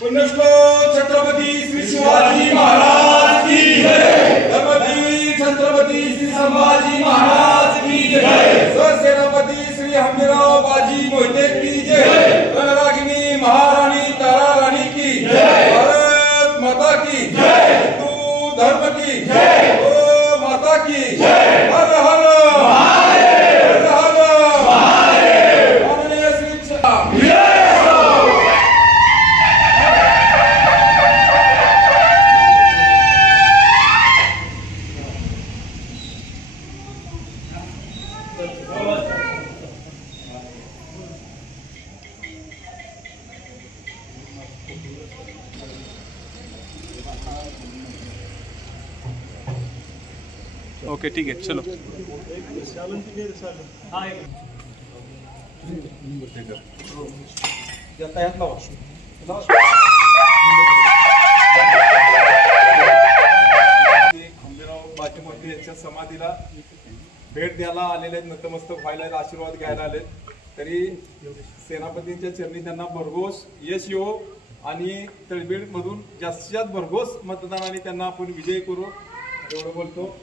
पुण्यश्लोक छत्रपती श्री शिवाजी महाराज की जय। धर्मवीर छत्रपती श्री संभाजी महाराज की जय। सरसेनापती श्री हंबीरराव बाजी मोहिते की जय। रणरागिनी महारानी तारा रानी की जय। भारत माता की जय। हिंदू धर्म की जय। गौ माता की जय। हर हर महादेव, हर हर महादेव। माननीय श्री ओके ठीक है चलो। हंबीरराव बाजी मोहिते यांच्या समाधीला भेट द्यायला आलेले, नतमस्तक व्हायला, आशीर्वाद घ्यायला आले, तरी सेनापतींच्या चरणी त्यांना भरघोस यश येवो आणि तळबीड मधून जास्तीत जास्त भरघोस मतदानाने त्यांना आपण विजयी करू एवढं बोलतो।